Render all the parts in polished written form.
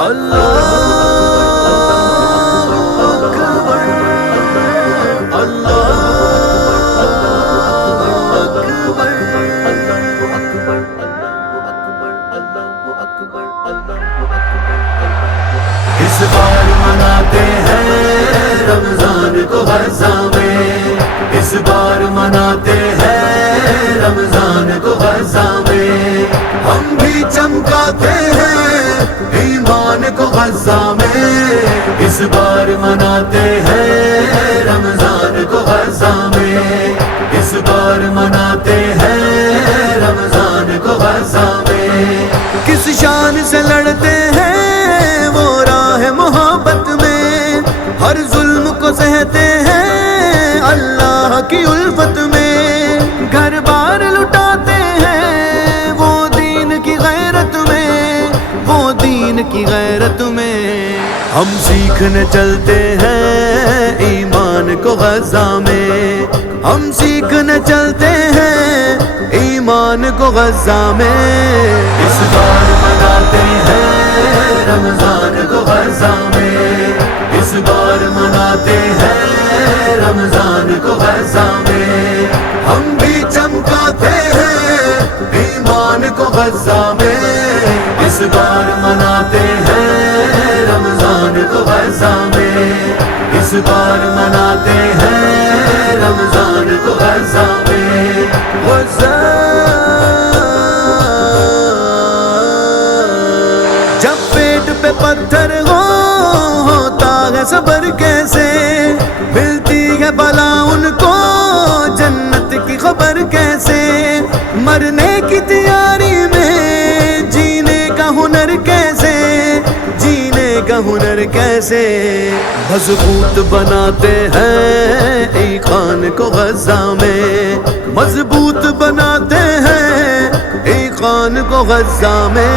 اس بار مناتے ہیں رمضان کو غزہ میں، اس بار مناتے ہیں رمضان کو غزہ میں، ہم بھی چمکاتے ہیں ایمان کو غزہ میں، اس بار مناتے ہیں رمضان کو غزہ میں، اس بار مناتے ہیں رمضان کو غزہ میں، کس شان سے لڑتے ہیں وہ راہ محبت میں، ہر ظلم کو سہتے ہیں اللہ کی الفت میں، گھر بار لٹاتے ہیں وہ دین کی غیرت میں، وہ دین کی غیرت میں، ہم سیکھنے چلتے ہیں ایمان کو غزہ میں، ہم سیکھنے چلتے ہیں ایمان کو غزہ میں، اس بار مناتے ہیں رمضان کو غزہ میں، اس بار مناتے ہیں رمضان کو غزہ میں، ہم بھی چمکاتے ہیں ایمان کو غزہ میں، اس بار مناتے ہیں رمضان کو غزہ میں، اس بار مناتے ہیں رمضان کو غزہ میں، جب پیٹ پہ پتھر ہوتا ہے صبر کیسے، ملتی ہے بلا ان کو جنت کی خبر کیسے، مرنے کی تیاری میں جینے کا ہنر کیسے، جینے کا ہنر کیسے، مضبوط بناتے ہیں ایقان کو غزہ میں، مضبوط بناتے ہیں ایقان کو غزہ میں،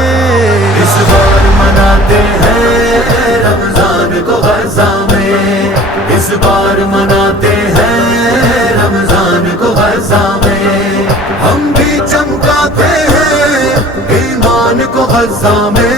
اس بار مناتے ہیں رمضان کو غزہ میں، اس بار مناتے ہیں رمضان کو غزہ میں، ہم بھی چمکاتے ہیں ایمان کو غزہ میں،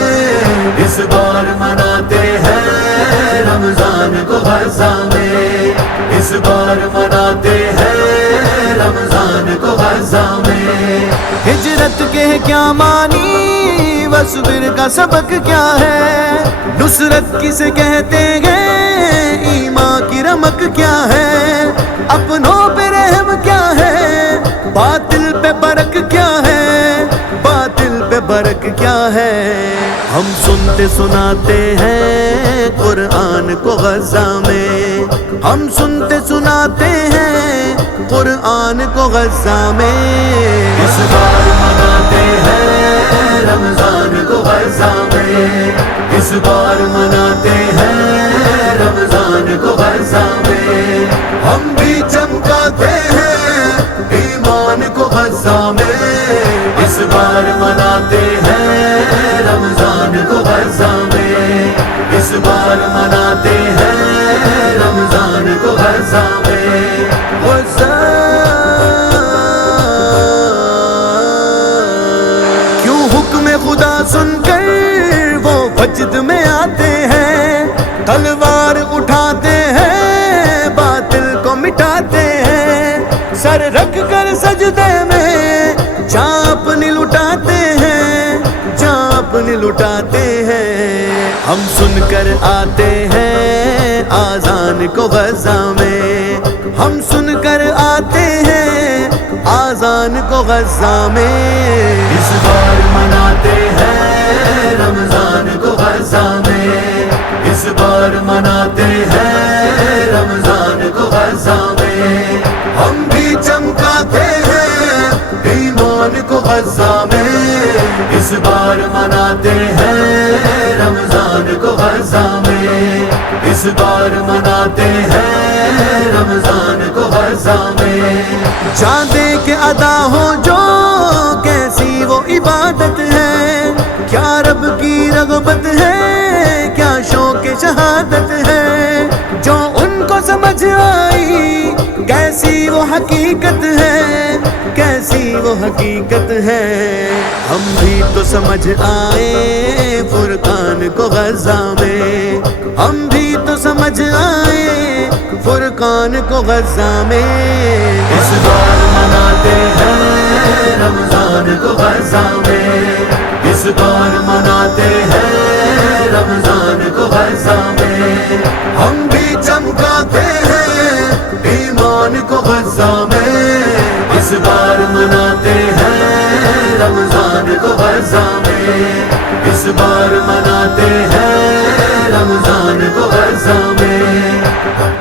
اس بار مناتے ہیں رمضان کو غزہ میں، اس بار مناتے ہیں رمضان کو غزہ میں، ہجرت کے کیا معنی وصبر کا سبق کیا ہے، نصرت کسے کہتے ہیں ایمان کی رمق کیا ہے، اپنوں پہ رحم کیا ہے، باطل پہ برک کیا ہے، باطل پہ برک کیا ہے، ہم سنتے سناتے ہیں قرآن کو غزہ میں، ہم سنتے سناتے ہیں قرآن کو غزہ میں، اس بار مناتے ہیں رمضان کو غزہ میں، اس بار مناتے ہیں رمضان کو غزہ میں، ہم بھی چمکاتے ہیں ایمان کو غزہ میں، اس بار مناتے ہیں رمضان کو غزہ میں، اس بار مناتے ہیں رمضان کو غزہ میں، کیوں حکم خدا سن کر وہ وجد میں آتے ہیں، تلوار اٹھاتے ہیں باطل کو مٹاتے ہیں، سر رکھ کر سجدے میں جان اپنی لٹاتے ہیں، جان اپنی لٹاتے ہیں، ہم سن کر آتے ہیں آذان کو غزہ میں، ہم سن کر آتے ہیں آذان کو غزہ میں، اس بار مناتے ہیں رمضان کو غزہ میں، اس بار مناتے ہیں رمضان کو غزہ میں، ہم بھی چمکاتے ہیں ایمان کو غزہ میں، اس بار مناتے ہیں رمضان کو غزہ میں، اس بار مناتے ہیں رمضان کو غزہ میں، جان دے کے ادا ہو جو کیسی وہ عبادت ہے، کیا رب کی رغبت ہے، کیا شوق شہادت ہے، جو ان کو سمجھ آئی کیسے کیسی وہ حقیقت ہے، کیسی وہ حقیقت ہے۔ ہم بھی تو سمجھ آئے فرقان کو غزہ میں، ہم بھی تو سمجھ آئے فرقان کو غزہ میں۔ اس بار مناتے ہیں رمضان کو غزہ میں، اس بار مناتے ہیں رمضان کو غزہ میں۔ ہم بھی چمکاتے ہیں ایمان کو غزہ میں، اس بار مناتے ہیں رمضان کو غزہ میں، اس بار مناتے ہیں رمضان کو غزہ میں۔